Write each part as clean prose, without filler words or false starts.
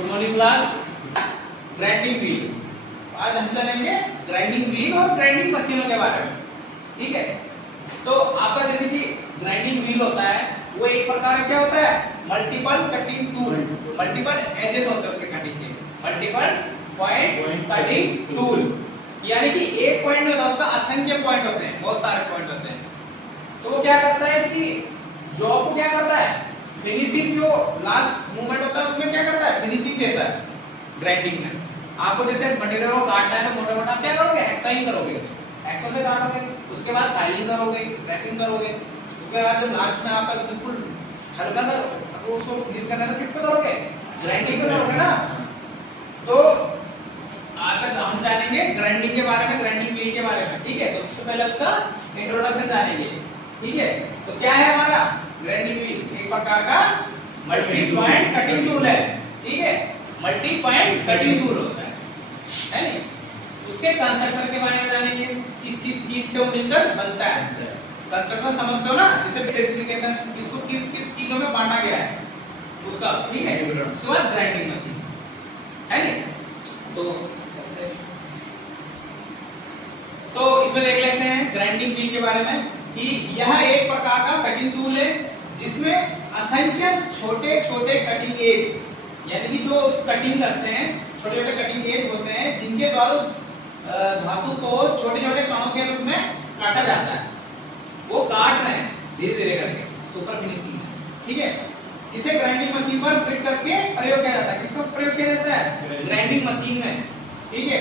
Good morning class. Grinding wheel, आज हम जानेंगे ग्राइंडिंग व्हील और ग्राइंडिंग मशीनों के बारे में। ठीक है, तो आपका जैसे कि ग्राइंडिंग व्हील होता है वो एक प्रकार का क्या होता है, multiple cutting tool, multiple edges होते हैं उसके कटिंग के, मल्टीपल पॉइंट कटिंग टूल, यानी कि एक पॉइंट नहीं होता, उसका असंख्य पॉइंट होते हैं, बहुत सारे पॉइंट होते हैं। तो वो क्या करता है कि जॉब को क्या करता है, फिनिशिंग, जो लास्ट मूवमेंट होता है उसमें क्या करता है, फिनिशिंग देता है। ग्राइंडिंग में आपको जैसे मटेरियल को काटना है तो मोटा मोटा क्या करोगे, एक्सा ही करोगे, एक्सा से काटोगे, उसके बाद फाइलिंग करोगे, स्क्रैपिंग करोगे, उसके बाद जो लास्ट में आपका बिल्कुल हल्का सा तो उसको फिनिश करना है तो किस पे करोगे, ग्राइंडिंग पे करोगे ना। तो आज तक हम जानेंगे ग्राइंडिंग के बारे में, ग्राइंडिंग व्हील के बारे में। ठीक है, तो सबसे पहले उसका इंट्रोडक्शन जानेंगे। ठीक है, तो क्या है हमारा ग्राइंडिंग व्हील, एक प्रकार का मल्टी पॉइंट कटिंग टूल है। ठीक है, मल्टी पॉइंट कटिंग टूल होता है नहीं। उसके कंस्ट्रक्शन के बारे में जानेंगे, किस चीज से वो मिलकर बनता है। कंस्ट्रक्शन समझते हो ना, जैसे स्पेसिफिकेशन, इसको किस किस चीजों में बांटा गया है उसका। ठीक है, उसके बाद ग्राइंडिंग मशीन है नहीं। तो इसमें देख लेते हैं ग्राइंडिंग व्हील के बारे में कि यह एक प्रकार का कटिंग टूल है जिसमें असंख्य छोटे छोटे कटिंग एज, यानी कि जो कटिंग करते हैं छोटे छोटे कटिंग एज होते हैं जिनके द्वारा धातु को छोटे छोटे कणों के रूप में काटा जाता है। वो काट रहे हैं धीरे धीरे करके, सुपर फिनिशिंग। ठीक है, इसे ग्राइंडिंग मशीन पर फिट करके प्रयोग किया जाता है। किस पर प्रयोग किया जाता है, ग्राइंडिंग मशीन में। ठीक है,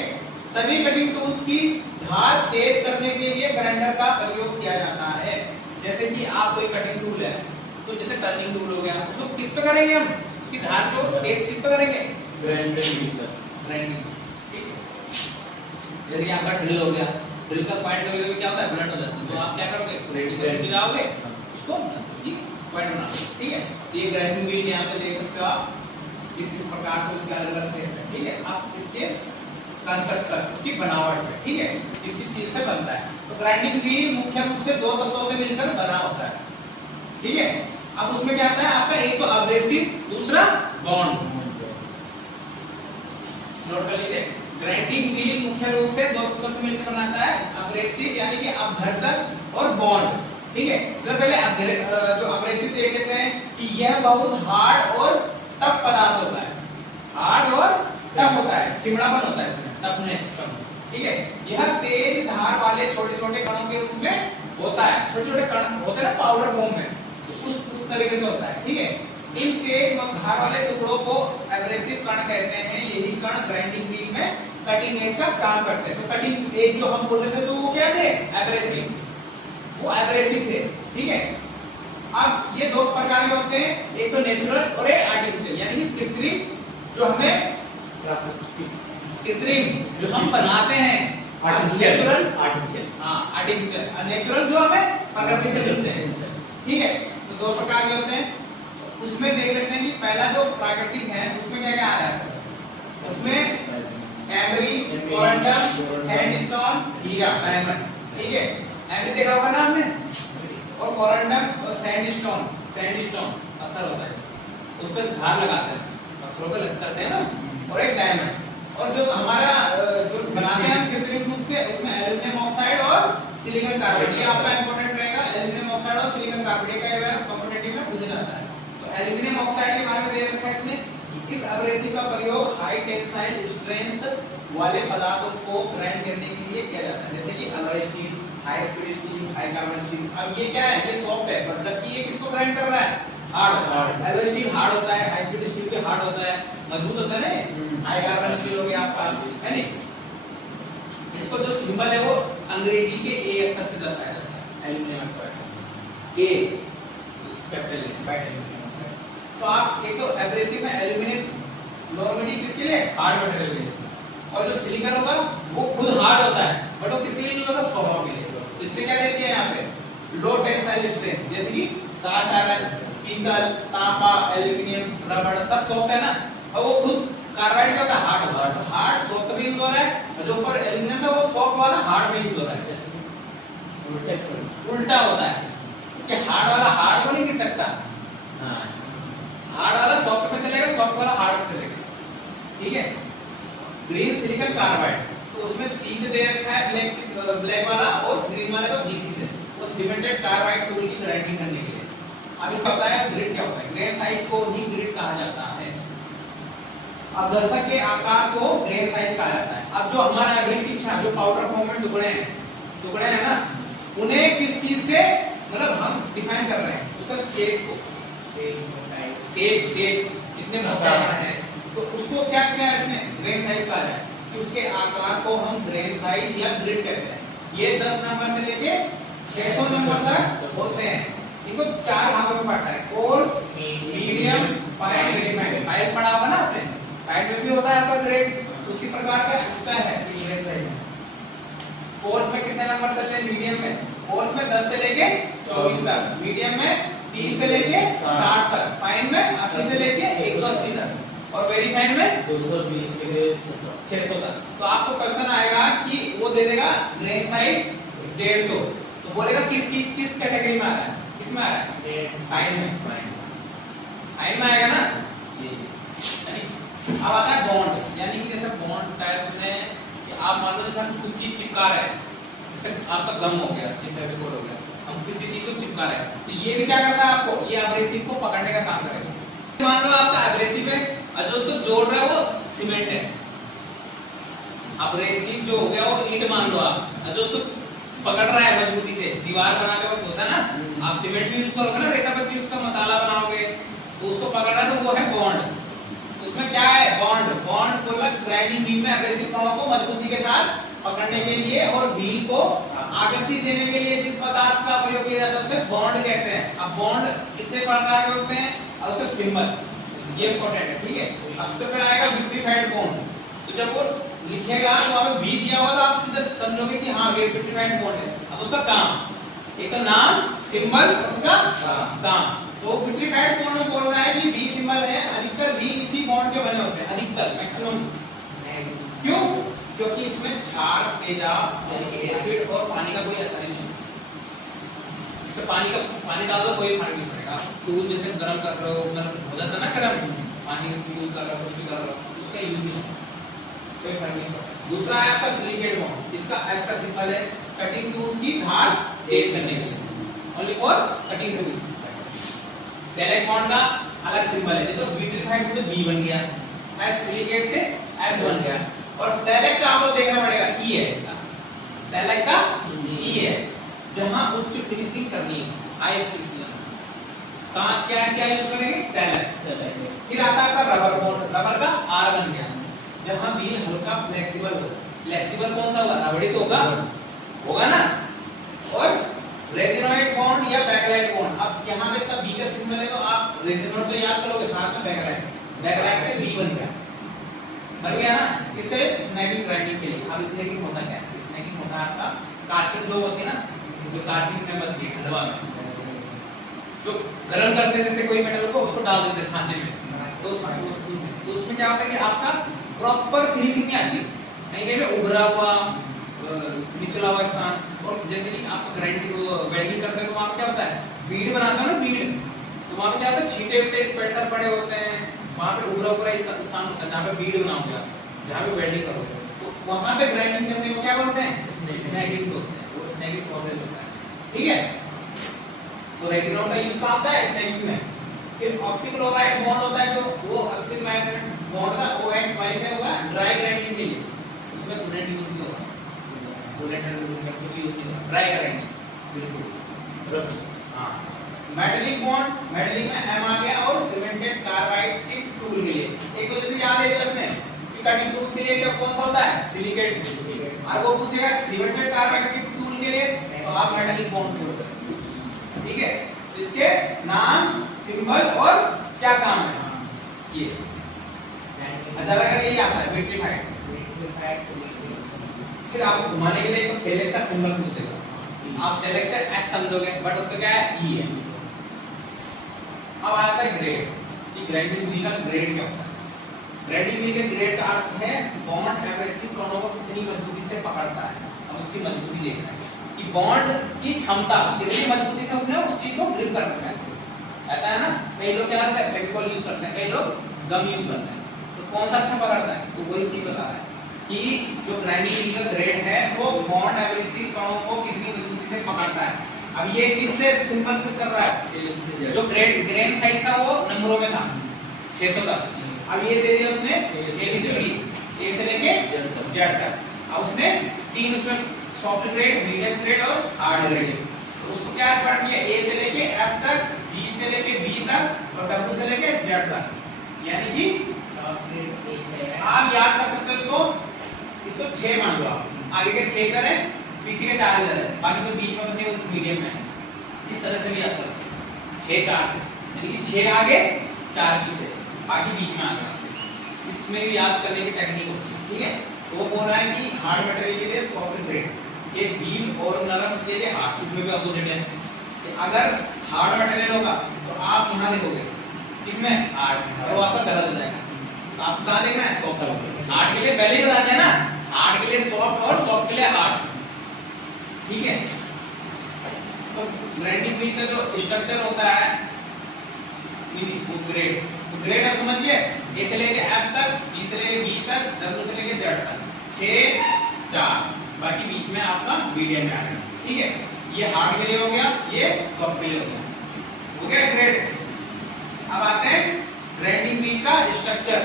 सभी कटिंग टूल्स की धार तेज करने के लिए ग्राइंडर का प्रयोग किया जाता है। जैसे कि आप कोई कटिंग टूल है तो जैसे टर्निंग टूल हो गया, उसको किस पे करेंगे हम, उसकी धार को तेज किस पे करेंगे, ग्राइंडिंग। ठीक है, जैसे आपका ड्रिल हो गया, ड्रिल का पॉइंट कभी-कभी क्या होता है, ब्लंट हो जाता है, तो आप क्या करोगे, ग्राइंडिंग मशीन पे जाओगे, उसको उसकी पॉइंट बनाओगे। ठीक है, ये ग्राइंडिंग व्हील यहाँ पे देख सकते हो आप, किस किस प्रकार से उसके अलग अलग शेप है। ठीक है, आप इसके कंस्ट्रक्शन, उसकी बनावट है। ठीक है, इसकी चीज से बनता है। तो ग्राइंडिंग व्हील मुख्य रूप से दो तत्वों से मिलकर बना होता है। ठीक है, अब उसमें क्या आता है आपका, एक तो एब्रेसिव, दूसरा बॉन्ड। नोट कर लीजिए, ग्राइंडिंग व्हील मुख्य रूप से दो तत्वों से मिलकर बनाता है, एब्रेसिव यानी कि अपघर्षक और बॉन्ड। ठीक है, सबसे पहले जो एब्रेसिव देख लेते हैं कि यह बहुत हार्ड और टफ पदार्थ होता है, हार्ड और टफ होता है, चिमड़ापन होता है इसमें, टफनेस कम। ठीक है, यह तेज धार वाले छोटे छोटे कणों के रूप में होता है, छोटे छोटे कण होते हैं ना पाउडर फॉर्म में, उस तरीके से होता है। ठीक है, इन तेज धार वाले टुकड़ों को एब्रेसिव कण कहते हैं। यही कण ग्राइंडिंग व्हील में कटिंग एज का काम करते हैं। तो कटिंग एज जो हम बोल रहे थे तो वो क्या थे, एब्रेसिव, वो एब्रेसिव थे। ठीक है, अब ये दो प्रकार के होते हैं, एक तो नेचुरल और एक आर्टिफिशियल, यानी कि कृत्रिम, जो हमें कृत्रिम जो हम बनाते हैं, नेचुरल, आर्टिफिशियल, नेचुरल जो हमें प्रकृति से मिलते हैं। ठीक है, तो दो प्रकार के होते हैं। उसमें देख लेते हैं कि पहला जो प्राकृतिक है उसमें क्या क्या आ रहा है, उसमें एमरी, कोरंडम, सैंडस्टोन, हीरा, डायमंड। ठीक है, एमरी देखा होगा ना आपने, और कोरंडम और सैंडस्टोन, सैंडस्टोन पत्थर होता है, उस पर धार लगाते हैं, पत्थरों पे लगते हैं ना, और एक डायमंड। और जो हमारा जो बनाते हैं कृत्रिम रूप से, उसमें एल्यूमिनियम ऑक्साइड और सिलिकॉन कार्बाइड, ये आपका इंपॉर्टेंट रहेगा। एल्यूमिनियम ऑक्साइड और सिलिकॉन कार्बाइड का ये कॉम्पिटिटिव में पूछा जाता है। तो एल्यूमिनियम ऑक्साइड के बारे में दे रखा है इसने कि इस एब्रेसिव का प्रयोग हाई टेंसाइल स्ट्रेंथ वाले पदार्थों को ग्राइंड करने के लिए किया जाता है, जैसे कि alloy steel, high speed steel, high carbon steel. अब ये क्या है, ये सॉफ्ट है, मतलब कि ये किसको ग्राइंड कर रहा है, हार्ड। अलॉय स्टील हार्ड होता है, हाई स्पीड स्टील भी हार्ड होता है, मजबूत होता है ना। हाई कार्बन स्टील हो गया आपका, है नहीं। इसको जो सिंबल है वो अंग्रेजी के ए अक्षर से दर्शाया जाता है, aluminium oxide, A capital A, right aluminium oxide. तो आप एक तो एब्रेसिव है एल्यूमिनियम, नॉर्मली किसके लिए, हार्ड मटेरियल के लिए, और जो सिलिकॉन होगा वो खुद हार्ड होता है, बट वो किसके लिए नहीं होता, सॉफ्ट के लिए। तो इससे क्या कहते हैं यहाँ पे, लो टेंसाइल स्ट्रेंथ, जैसे कि कास्ट आयरन, पीतल, तांबा, एल्यूमिनियम, रबड़, सब सॉफ्ट है ना, और वो खुद कार्बाइड का हार्ड होता है, तो हार्ड सॉफ्ट में यूज हो रहा है, और जो ऊपर एल्यूमिनियम है वो सॉफ्ट वाला हार्ड में यूज हो रहा है। उल्टा होता है, इसके हार्ड वाला हार्ड को नहीं गिर सकता, हार्ड वाला सॉफ्ट में चलेगा, सॉफ्ट वाला हार्ड में चलेगा। ठीक है, ग्रीन सिलिकॉन कार्बाइड, तो उसमें सी से दे रखा है ब्लैक वाला और ग्रीन वाला को जीसी से, वो सीमेंटेड कार्बाइड टूल की ग्राइंडिंग करने के लिए। अब इसका होता है ग्रिड, क्या होता है, ग्रेन साइज को ही ग्रिड कहा जाता है। अब दर्शक के आकार को ग्रेन साइज कहा जाता है। अब जो हमारा एब्रेसिव छाप, जो पाउडर फॉर्म में टुकड़े हैं ना, उन्हें किस चीज से मतलब हम डिफाइन कर रहे हैं, उसका शेप को, शेप कितने मोटा है, तो उसको क्या क्या इसमें ग्रेन साइज कहा जाए कि उसके आकार को हम ग्रेन साइज या ग्रिड कहते हैं। ये 10 नंबर से लेके 600 नंबर तक होते हैं। इनको 4 भागों में बांटा है, course, medium, fine, refined. Fine पढ़ा होगा ना आपने, फाइन में भी होता है आपका ग्रेड, उसी प्रकार का इसका है ग्रेन साइज। कोर्स में कितने नंबर चलते हैं, मीडियम में, कोर्स में 10 से लेके 24 तक, मीडियम में 30 से लेके 60 तक, फाइन में 80 से लेके 180 तक, और वेरीफाइन में 220 से लेके 600 तक। तो आपको क्वेश्चन आएगा कि वो दे देगा ग्रेन साइज 150, तो बोलेगा किस चीज, किस कैटेगरी में आ रहा है, किसमें आ रहा है, फाइन में, फाइन में आएगा ना ये। अब आता है बॉन्ड, यानी कि जैसे बॉन्ड टाइप में कि आप मान लो जैसे हम कुछ चीज चिपका रहे हैं, जैसे आपका गम हो गया, ये फेविकोल हो गया, हम किसी चीज को चिपका रहे हैं, तो ये भी क्या करता है आपको, ये एब्रेसिव को पकड़ने का काम करेगा। मान लो आपका एब्रेसिव है और जो उसको जोड़ रहा है वो सीमेंट है, एब्रेसिव जो हो गया वो ईंट मान लो आप, और जो उसको पकड़ रहा है मजबूती से, दीवार बनाते वक्त होता है ना, आप सीमेंट भी यूज करोगे ना, रेता पत्ती उसका मसाला बनाओगे, तो उसको पकड़ रहा है तो वो है बॉन्ड। उसमें क्या है, बॉन्ड, बॉन्ड बोला ग्राइंडिंग व्हील में एब्रेसिव कणों को मजबूती के साथ पकड़ने के लिए और व्हील को आकृति देने के लिए जिस पदार्थ का प्रयोग किया जाता है उसे बॉन्ड कहते हैं। अब बॉन्ड कितने प्रकार के होते हैं और उसका सिंबल, ये इंपॉर्टेंट है, ठीक है। अब उसके फिर आएगा विट्रीफाइड बॉन्ड, तो जब वो लिखेगा तो वहां पे वी दिया हुआ तो आप सीधे समझोगे कि हाँ ये विट्रीफाइड बॉन्ड है। अब उसका काम, एक तो नाम, सिंबल, उसका काम। तो विट्रीफाइड बॉन्ड में बोल रहा है कि वी सिंबल है, अधिकतर वी इसी बॉन्ड के बने होते हैं, अधिकतर, मैक्सिमम। क्यों? क्योंकि इसमें क्षार, तेजाब यानी कि एसिड और पानी का कोई असर नहीं है। इसमें पानी डाल दो कोई फर्क नहीं पड़ेगा। दूध जैसे गर्म कर रहे हो, गर्म हो जाता है ना, गर्म पानी यूज कर रहे हो, कुछ भी कर रहे हो, उसका यूज नहीं होता, कोई फर्क नहीं पड़ेगा। दूसरा है आपका सिलिकेट बॉन्ड, इसका एस का सिंबल है, कटिंग टूल्स की धार तेज करने के लिए, only for cutting tools. Select bond का अलग सिंबल है, जैसे विट्रीफाइड से बी बन गया, एस सिलिकेट से एस बन गया, और सेलेक्ट का आपको देखना पड़ेगा, ई है इसका, सेलेक्ट का ई है, जहां उच्च फिनिशिंग करनी है, हाई प्रिसिजन, कहां क्या क्या यूज करेंगे, सेलेक्ट। फिर आता है आपका रबर बॉन्ड, रबर का आर बन गया, जहां व्हील हल्का फ्लेक्सिबल हो। फ्लेक्सिबल कौन सा होगा, रबड़ी तो होगा ना। और रेजिनॉइड बॉन्ड या बैकलाइट बॉन्ड, अब यहां पे इसका बी का सिंबल है तो आप रेजिनॉइड तो याद करोगे, साथ में बैकलाइट से बी बन गया, बन गया ना। इससे स्नैगिंग ग्राइंडिंग के लिए। अब स्नैगिंग होता क्या है, स्नैगिंग होता है आपका कास्टिंग जो होती है ना, जो कास्टिंग में बनती है हलवा में, जो गरम करते हैं जैसे कोई मेटल को, उसको डाल देते हैं सांचे में, तो उसमें क्या होता है कि आपका प्रॉपर फिनिशिंग नहीं आती, कहीं कहीं उभरा हुआ, निचला हुआ स्थान। और जैसे कि आप ग्राइंडिंग वेल्डिंग करते हैं तो वहां क्या होता है, बीड बनाते हो ना, बीड, तो वहां पे क्या होता है, छींटे उटे स्पेल्टर पड़े होते हैं, वहां पे उभरा उभरा स्थान होता है जहां पे बीड बनाओगे आप, जहां पे वेल्डिंग करोगे, तो वहां पे ग्राइंडिंग करने को क्या बोलते हैं, स्नैगिंग बोलते हैं, वो स्नैगिंग प्रोसेस होता है, ठीक है। तो रेजिनॉइड का यूज कहां होता है, स्नैगिंग में। फिर ऑक्सीक्लोराइड बॉन्ड होता है, जो वो ऑक्सीक्लोराइड बॉन्ड का OX से होगा ड्राई ग्राइंडिंग के लिए, उसमें कूलेंट यूज नहीं होगा, कूलेंट का कुछ यूज नहीं होगा, ड्राई करेंगे बिल्कुल रफी। हां, मेटलिक बॉन्ड, मेटलिक में M आ गया, और सीमेंटेड कार्बाइड के टूल के लिए एक तो जैसे याद है इसमें कि कटिंग टूल से लिए कौन सा होता है, सिलिकेट, और वो पूछेगा सीमेंटेड कार्बाइड के टूल के लिए तो आप मेटलिक बॉन्ड यूज करें, ठीक है। तो इसके नाम, सिंबल और क्या काम है, ये अच्छा लगा, यही आता है विट्रीफाइड। फिर आप घुमाने के लिए एक सेलेक्ट का सिंबल पूछेगा, आप सेलेक्ट से एस समझोगे, बट उसका क्या है, ई है। अब आता है ग्रेड, कि ग्राइंडिंग व्हील का ग्रेड क्या होता है। ग्राइंडिंग व्हील के ग्रेड का अर्थ है बॉन्ड एब्रेसिव कणों को कितनी मजबूती से पकड़ता है। अब उसकी मजबूती देखना है कि बॉन्ड की क्षमता कितनी मजबूती से उसने उस चीज को ग्रिप कर रखा है, ऐसा है ना। कई लोग क्या करते हैं, फेविकोल यूज करते हैं, कई लोग गम यूज करते हैं, तो कौन सा अच्छा पकड़ता है, तो वही चीज बता रहा है कि जो ग्राइंडिंग व्हील का ग्रेड है वो बॉन्ड एब्रेसिव कणों को कितनी मजबूती से पकड़ता है। अब ये किससे सिंपल से कर रहा है, जो ग्रेन साइज था वो नंबरों में था 600 तक, अब ये दे दिया उसने एबीसीडी ए से लेके जेड तक। अब उसने तीन उसमें सॉफ्ट ग्रेड, मीडियम ग्रेड और हार्ड ग्रेड, तो उसको क्या पार्ट किया, ए से लेके एफ तक, जी से लेके बी तक और डब्ल्यू से लेके जेड तक। यानी कि आप याद कर सकते हो इसको 6 मान लो आप, आगे के 6 करें, पीछे के 4 इधर है, बाकी जो बीच में बचे उस मीडियम में है। इस तरह से भी याद कर सकते हो 6 4 से, यानी कि 6 आगे 4 पीछे, बाकी बीच में आ गया। इसमें भी याद करने की टेक्निक होती है, ठीक है। तो वो बोल रहा है कि हार्ड मटेरियल के लिए सॉफ्ट ग्रेड, ये व्हील और नरम के लिए हार्ड, इसमें भी अपोजिट है। अगर हार्ड मटेरियल होगा तो आप यहाँ लिखोगे किसमें हार्ड, तो वो आपका गलत हो जाएगा। तो आप कहाँ लिखना है, सॉफ्ट। हार्ड के लिए पहले ही बता दिया ना, हार्ड के लिए सॉफ्ट और सॉफ्ट के लिए हार्ड, ठीक है। तो ग्राइंडिंग व्हील का जो स्ट्रक्चर होता है वो ग्रेड, तो ग्रेड आप समझिए, ए से लेके एफ तक, जी से लेके बी तक, डब्ल्यू से लेके जेड तक, 6 4, बाकी बीच में आपका मीडियम में आएगा, ठीक है। ये हार्ड के लिए हो गया, ये सॉफ्ट के लिए हो गया ग्रेड। अब आते हैं ग्राइंडिंग व्हील का स्ट्रक्चर,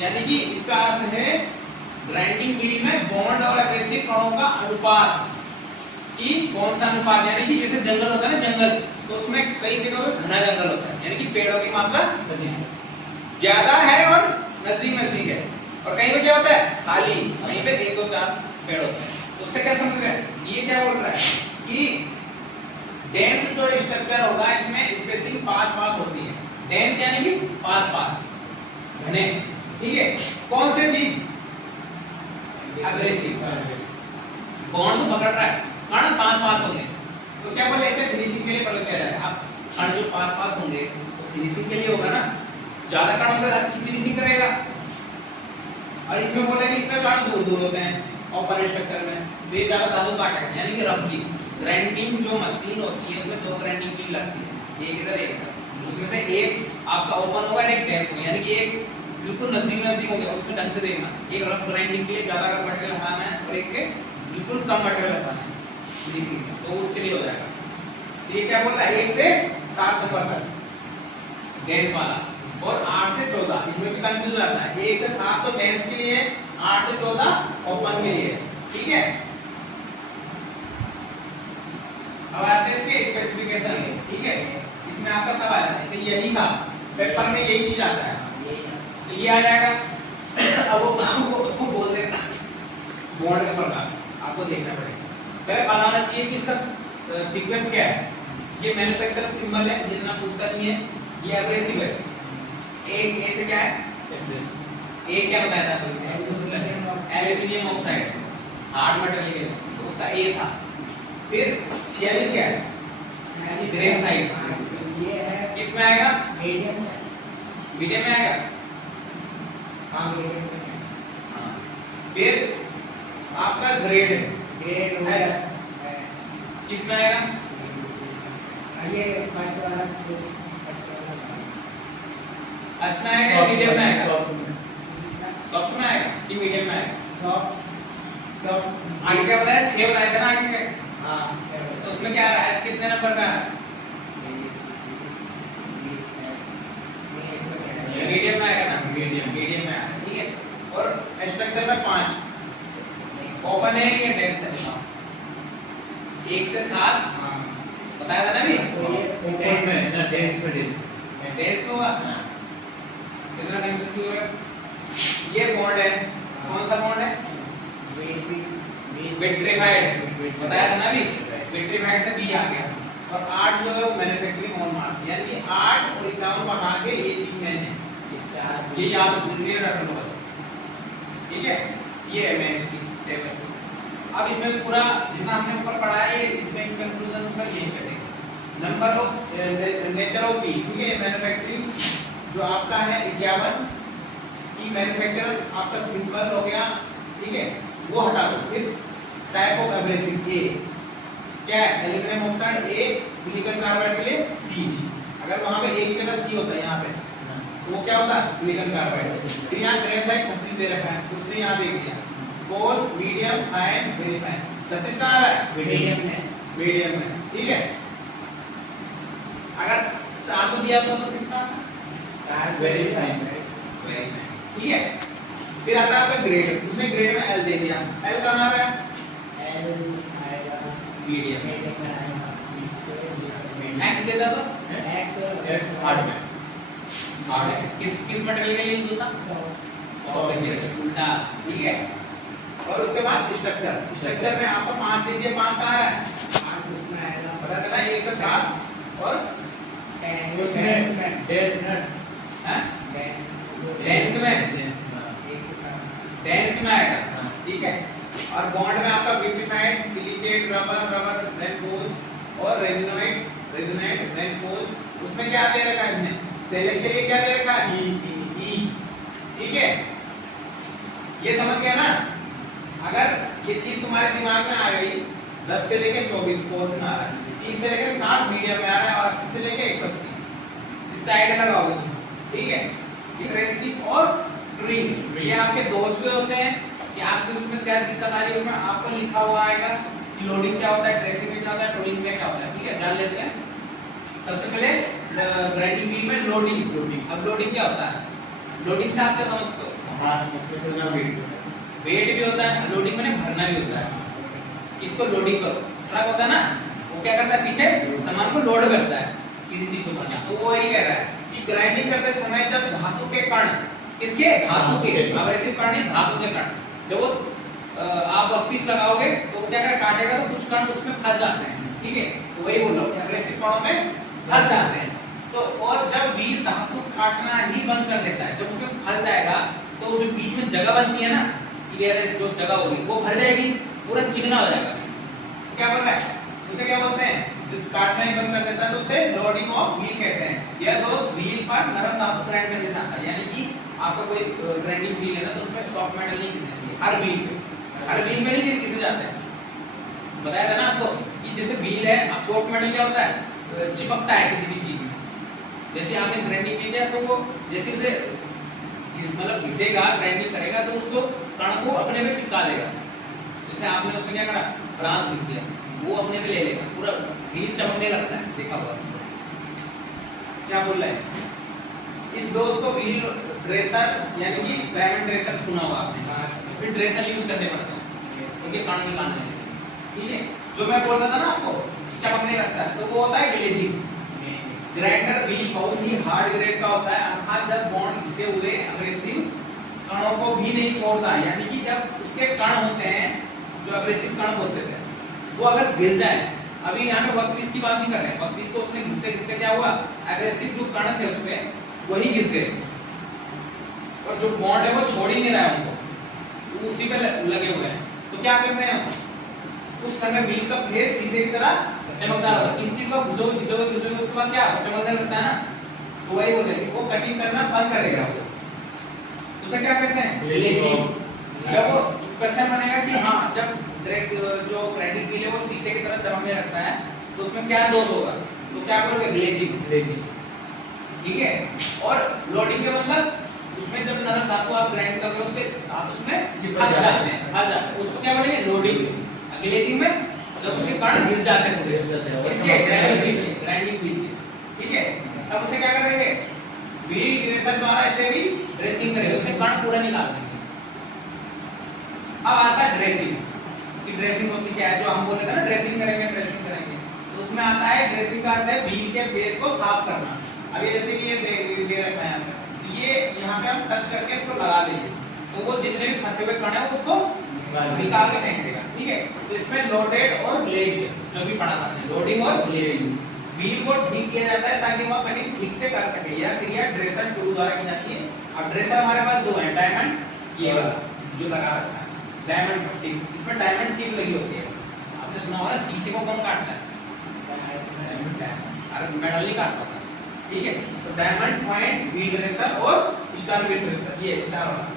यानी कि इसका अर्थ है ग्राइंडिंग व्हील में बॉन्ड और एब्रेसिव कणों का अनुपात, कि कौन सा अनुपात, यानी कि जैसे जंगल होता है ना, जंगल, तो उसमें कई जगहों पे घना जंगल होता है, यानी कि पेड़ों की मात्रा ज्यादा है और नजदीक नजदीक है, और कहीं पे क्या होता है खाली, वहीं पे 1 2 4 पेड़ होते हैं। तो उससे क्या समझ रहे हैं, ये क्या बोल रहा है कि डेंस जो स्ट्रक्चर होगा इसमें स्पेसिंग पास पास होती है, डेंस यानी कि पास पास घने, ठीक है। कौन से चीज, एब्रेसिव, बॉन्ड तो पकड़ रहा है, कण पास पास होंगे, तो क्या बोले ऐसे फिनिशिंग के लिए प्रयोग किया जाए। आप कण जो पास पास होंगे तो फिनिशिंग के लिए होगा ना, ज्यादा कण होगा अच्छी फिनिशिंग करेगा। और इसमें बोले कि इसमें कण दूर दूर होते हैं ओपन स्ट्रक्चर में, तो ये ज्यादा धातु काट है, यानी कि रफली ग्राइंडिंग जो मशीन होती है उसमें 2 ग्राइंडिंग व्हील लगती है, एक इधर एक इधर, उसमें से एक आपका ओपन होगा और एक डेंस होगा, यानी कि एक बिल्कुल नजदीक नजदीक होगा, उसमें ढंग से देखना, एक रफ ग्राइंडिंग के लिए ज्यादा का मटेरियल हटाना है और एक के बिल्कुल कम मटेरियल हटाना है फिनिशिंग में, तो उसके लिए हो जाएगा। तो ये क्या बोलता है 1 से 7 नंबर तक डेंस वाला, और 8 से 14, इसमें भी कंफ्यूज आता है, 1 से 7 तो डेंस के लिए, 8 से 14 ओपन के लिए, ठीक है। अब आते हैं इसके स्पेसिफिकेशन में, ठीक है। इसमें आपका सवाल है तो यही था पेपर में, यही चीज आता है, तो ये आ जाएगा। अब वो बोल दे बॉन्ड का प्रकार आपको देखना पड़ेगा, पहले पता होना चाहिए कि इसका सीक्वेंस क्या है। ये मैन्युफैक्चरर सिंबल है, जितना पूछता नहीं है, ये एब्रेसिव है, ए से क्या है, ए क्या बताया था, एल्यूमिनियम ऑक्साइड, हार्ड मटेरियल, तो उसका ए था। फिर 46 क्या है, ग्रेन साइड, ये है किसमें आएगा, मीडियम मीडियम में आएगा, हाँ मीडियम हाँ। फिर आपका ग्रेड ग्रेड हो H, गया, किसमें आएगा, ये फर्स्ट वाला फर्स्ट में आएगा, मीडियम में आएगा, सॉफ्ट में आएगा कि मीडियम में आएगा, सॉफ्ट सॉफ्ट आगे क्या बताया, 6 बताया था ना आगे के, हाँ तो उसमें क्या रहा है, H कितने नंबर का है, मीडियम में आएगा ना, मीडियम में आएगा, ठीक है। और स्ट्रक्चर में 5 ओपन है या डेंस है, 1 से 7 बताया था ना अभी, ओपन में ना डेंस में डेंस होगा, कितना कंफ्यूज हो रहा है। ये बॉन्ड है, कौन सा बॉन्ड है, विट्रीफाइड, बताया था ना अभी, विट्रीफाइड से बी आ गया, और 8 जो है मैन्युफैक्चरिंग हॉलमार्क, यानी कि 8 और 51 पढ़ा के ये चीज में है, ये याद रख लो बस, ठीक है। ये है मैं इसकी टेबल। अब इसमें पूरा जितना हमने ऊपर पढ़ा है, ये इसमें कंक्लूजन उसका यही करेगा। Number of nature of P, क्योंकि मैन्युफैक्चरिंग जो आपका है 51 की, मैन्युफैक्चरर आपका सिंपल हो गया, ठीक है, वो हटा दो। फिर टाइप ऑफ एब्रेसिव, ए क्या है, aluminium oxide, A silicon carbide के लिए सी, अगर वहां पे ए की जगह सी होता है यहाँ पे, वो क्या होता है सिलिकॉन कार्बाइड। फिर यहाँ ग्रेफाइट 36 दे रखा है, उसने यहाँ देख दिया course medium fine very fine. 36 कहाँ आ रहा है मीडियम में, मीडियम में, ठीक है। अगर 400 दिया तो किसका वेरी फाइन, वेरी फाइन, ठीक है। फिर आता है आपका ग्रेड, उसने ग्रेड में एल दे दिया, एल कहाँ आ रहा है एल आएगा मीडियम में, मीडियम में आएगा, एक्स देता तो एक्स हार्ड में, हार्ड है। किस मटेरियल के लिए यूज होता सॉफ्ट मटेरियल उल्टा, ठीक है। और उसके बाद स्ट्रक्चर, स्ट्रक्चर में आपको 5 दीजिए, 5 कहाँ आ रहा है उसमें आएगा पता चला 1 से 7 और उसमें डेढ़ मिनट हैं डेंस डेंस में डेंस में आएगा, हाँ। ठीक है। और बॉन्ड में आपका vitrified silicate rubber rubber reinforce और रेजोनेट रेनफोर्स। उसमें क्या दे रखा है इसने सेलेक्ट के लिए क्या दे रखा है ई, ठीक है। ये समझ गया ना। अगर ये चीज तुम्हारे दिमाग में आ गई 10 से लेके 24 कोर्स में आ रहा है, 30 से लेके 60 मीडियम में आ रहा है और 80 से लेके 180 इस साइड लगाओगे तुम, ठीक है। ट्रेसिंग और ड्रिलिंग ये आपके दोस्त भी होते हैं कि आपको उसमें क्या दिक्कत आ रही है, उसमें आपको लिखा हुआ आएगा कि लोडिंग क्या होता है, ट्रेसिंग में क्या होता है, ड्रिलिंग में क्या होता है, ठीक है। जान लेते हैं। सबसे पहले ग्राइंडिंग व्हील में लोडिंग। अब लोडिंग क्या होता है, लोडिंग से आप क्या समझते हो हाँ उसमें तो ना वेट भी होता है, लोडिंग में भरना भी होता है। इसको लोडिंग करो, ट्रक होता है ना वो क्या करता है पीछे सामान को लोड करता है किसी चीज को भरना। तो वो यही कह रहा है कि ग्राइंडिंग करते समय जब धातु के कण, किसके धातु के, एब्रेसिव कण नहीं धातु के कण, जब वो आप वर्कपीस लगाओगे तो क्या करेगा काटेगा तो कुछ कण उसमें फंस जाते हैं, ठीक है। तो वही बोल रहा हूँ एब्रेसिव कणों में फंस जाते हैं। तो और जब व्हील धातु काटना ही बंद कर देता है, जब उसमें फंस जाएगा तो जो बीच में जगह बनती है ना क्लियर है, जो जगह होगी वो भर जाएगी, पूरा चिकना हो जाएगा। क्या बोल रहा है उसे क्या बोलते हैं, जब काटना ही बंद कर देता है तो उसे लोडिंग ऑफ व्हील कहते हैं। या दोस्त व्हील पर नरम धातु ग्राइंड करने से आता है, यानी कि आपका कोई ग्राइंडिंग व्हील है ना तो उसमें सॉफ्ट मेटल नहीं घिसना चाहिए। हर व्हील में नहीं घिसे जाते हैं। बताया था ना आपको कि जैसे व्हील है, अब सॉफ्ट मेटल क्या होता है चिपकता है किसी भी चीज में। जैसे आपने ग्राइंडिंग की है तो वो जैसे उसे मतलब घिसेगा ग्राइंडिंग करेगा तो उसको कण को अपने में चिपका देगा। जैसे आपने उसमें क्या करा ब्रास घिस दिया, वो अपने में ले लेगा, पूरा व्हील चमकने लगता है, देखा हुआ। क्या बोल रहा है इस दोस्त को व्हील ड्रेसर यानी कि डायमंड ड्रेसर सुना होगा आपने, फिर ड्रेसर यूज करने पड़ते हैं उनके कण निकालने के लिए, ठीक है। जो मैं बोल रहा था ना आपको चमकने लगता है तो वो होता है ग्लेजिंग। ग्राइंडर व्हील बहुत ही हार्ड ग्रेड का होता है, अर्थात जब बॉन्ड घिसे हुए एब्रेसिव कणों को भी नहीं छोड़ता, यानी कि जब उसके कण होते हैं जो एब्रेसिव कण बोलते थे वो अगर घिस जाए, अभी यहाँ पे वर्कपीस की बात नहीं कर रहे हैं, वर्कपीस को उसने घिसते घिसते क्या हुआ एब्रेसिव जो कण थे उसमें वही घिस गए और जो बॉन्ड है वो छोड़ ही नहीं रहा है उनको, तो उसी पे लगे हुए हैं। तो क्या करते हैं उस समय व्हील का फेस शीशे की तरह चमकदार होगा। किसी चीज को घुसोगे घुसोगे घुसोगे उसके बाद क्या चमकने लगता है ना, तो वही बोल रहे हैं वो कटिंग करना बंद करेगा वो, उसे क्या कहते हैं ग्लेजिंग। जब वो क्वेश्चन बनेगा कि हाँ जब ड्रेस जो ग्राइंडिंग व्हील है वो शीशे की तरह चमकने लगता है तो उसमें क्या दोष होगा, तो क्या बोलोगे ग्लेजिंग, ठीक है। और लोडिंग के मतलब उसमें जब नरम धातु आप ग्राइंड कर रहे हो उसके धातु उसमें फंस जाते हैं, उसको क्या बोलेंगे लोडिंग। ग्लेजिंग में जब उसके कण घिस जाते हैं पूरे इसके ग्राइंडिंग व्हील, ठीक है। अब उसे क्या करेंगे व्हील ग्रेसर द्वारा इसे भी ड्रेसिंग करेंगे, उससे कण पूरा निकाल देंगे। अब आता है ड्रेसिंग कि ड्रेसिंग होती क्या है, जो हम बोले थे ना ड्रेसिंग करेंगे तो उसमें आता है ड्रेसिंग का अर्थ है व्हील के फेस को साफ करना। अब ये जैसे कि ये दे रखा है ये यहाँ पे हम टच करके इसको लगा देंगे तो वो जितने भी फंसे हुए कण है उसको निकाल के फेंक देगा, ठीक है। तो इसमें लोडेड और ग्लेज्ड जो भी पढ़ा था लोडिंग और ग्लेजिंग, व्हील को ठीक किया जाता है ताकि वह कटिंग ठीक से कर सके। यह क्रिया ड्रेसर टूल द्वारा की जाती है। अब ड्रेसर हमारे पास दो है, डायमंड ये वाला जो लगा रखा है डायमंड टिप, इसमें डायमंड टिप लगी होती है। आपने सुना होगा शीशे को कौन काटता है, अरे मेटल नहीं काटता, ठीक है। तो डायमंड पॉइंट व्हील ड्रेसर और स्टार व्हील ड्रेसर, ये स्टार वाला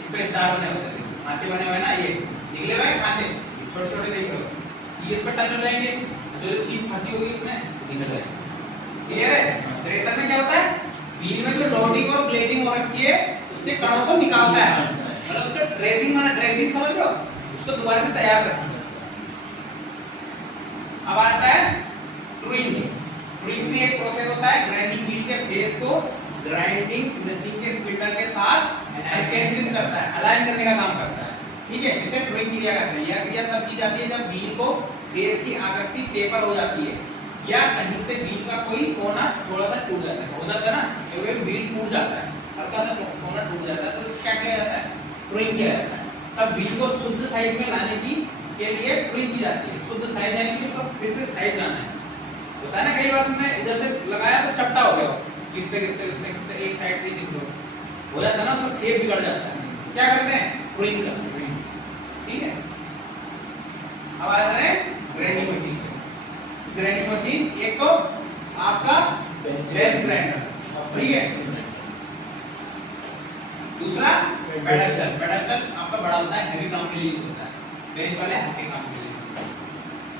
इस पे स्टार बने होते हैं, खांचे बने हुए ना ये निकले हुए खांचे छोटे छोटे देख रहे हो, ये इस पर टच हो जाएंगे जो चीज फंसी होगी उसमें निकल जाएगी, क्लियर है। ड्रेसर में क्या होता है व्हील में जो लोडिंग और ग्लेजिंग हो रखी है उसके कणों को निकालता है, मतलब उसका ड्रेसिंग, माना ड्रेसिंग समझ लो, उसको दोबारा से तैयार करना। अब आता है ट्रूइंग। ट्रूइंग भी एक प्रोसेस होता है, ग्राइंडिंग व्हील के फेस को ग्राइंडिंग मशीन के स्पिंडल के साथ संकेंद्रित करता है, अलाइन करने का काम करता है, ठीक है, जिसे ट्रूइंग क्रिया कहते हैं। यह क्रिया तब की जाती है जब व्हील को फेस की आकृति टेपर हो जाती है या कहीं से व्हील का कोई कोना थोड़ा सा टूट जाता है, हो जाता है ना, क्योंकि व्हील टूट जाता है, हल्का सा कोना टूट जाता है, तो क्या किया जाता है, ट्रूइंग किया जाता है। तब व्हील को शुद्ध साइज में लाने की के लिए ट्रूइंग की जाती है। शुद्ध साइज यानी कि इसको फिर से साइज लाना है, होता है ना, कई बार तुमने इधर से लगाया तो चपटा हो गया, किसते एक साइड से किस हो जाता है ना, उसका शेप बिगड़ जाता है, क्या करते हैं, ट्रूइंग करते हैं, ठीक है। अब आ रहा है ग्राइंडिंग मशीन से। ग्राइंडिंग मशीन एक तो आपका बेंच ग्राइंडर, ठीक है, दूसरा पेडस्टल। पेडस्टल आपका बड़ा होता है, हैवी काम के लिए यूज होता है, बेंच वाले हल्के काम के लिए।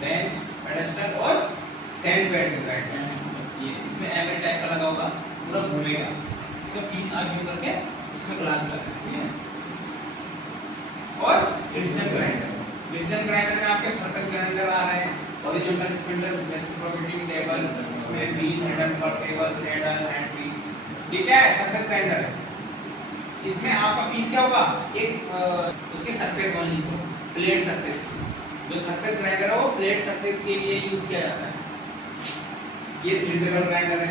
बेंच, पेडस्टल और सैंड बेड ग्राइंडर, ये इसमें एवरी टाइप का लगा होगा, पूरा घूमेगा, इसका पीस आगे करके इसमें ग्लास लगा, ठीक है। और डिस्टेंस ग्राइंडर। डिस्टेंस ग्राइंडर में आपके सर्कल ग्राइंडर आ रहे हैं, हॉरिजॉन्टल स्पिंडल, रेसिप्रोकेटिंग टेबल, उसमें व्हील, हैंडल पर टेबल, सैडल, हैंड व्हील, ये क्या है, सर्कल ग्राइंडर है। इसमें आपका पीस क्या होगा, एक उसकी सरफेस वाली फ्लैट सरफेस की, जो सरफेस ग्राइंडर है वो फ्लैट सरफेस के लिए यूज किया जाता है। ये सिलिंड्रिकल ग्राइंडर है,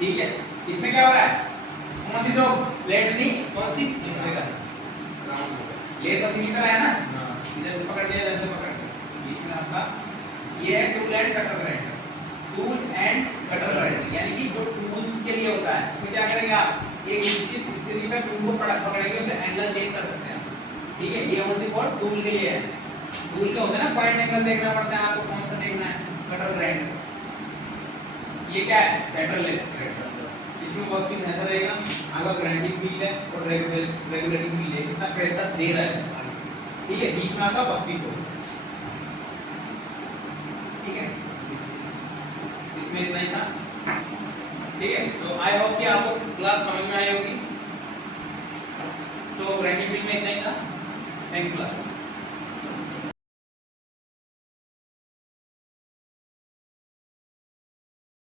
ठीक है। इसमें क्या हो रहा है, कौन सी जो प्लेट नहीं, कौन सी सिलिंड्रिकल, ये तो इसी तरह है ना, इधर से पकड़ लिया, इधर से पकड़ लिया, इसमें आपका ये है tool end cutter grinder. Tool end cutter grinder यानी कि जो टूल्स के लिए होता है, इसमें क्या करेंगे आप, एक निश्चित स्थिति में टूल को पकड़ेंगे, उसे एंगल चेंज कर सकते हैं, ठीक है। ये ओनली फॉर टूल के लिए है। टूल क्या होता है ना, पॉइंट एंगल देखना पड़ता है आपको, कौन सा देखना है, कटर ग्राइंडर। ये क्या है, सेंटरलेस ग्राइंडर, इसमें वर्क पीस ऐसा रहेगा, आगे ग्राइंडिंग व्हील है और रेगुलेटिंग व्हील है, कितना प्रेशर दे रहा है, ठीक है, बीच में आपका वर्क पीस होगा, ठीक है। इसमें इतना ही था, ठीक है। तो आई होप कि आपको क्लास समझ में आई होगी। तो ग्राइंडिंग व्हील में इतना ही था। Thank you class.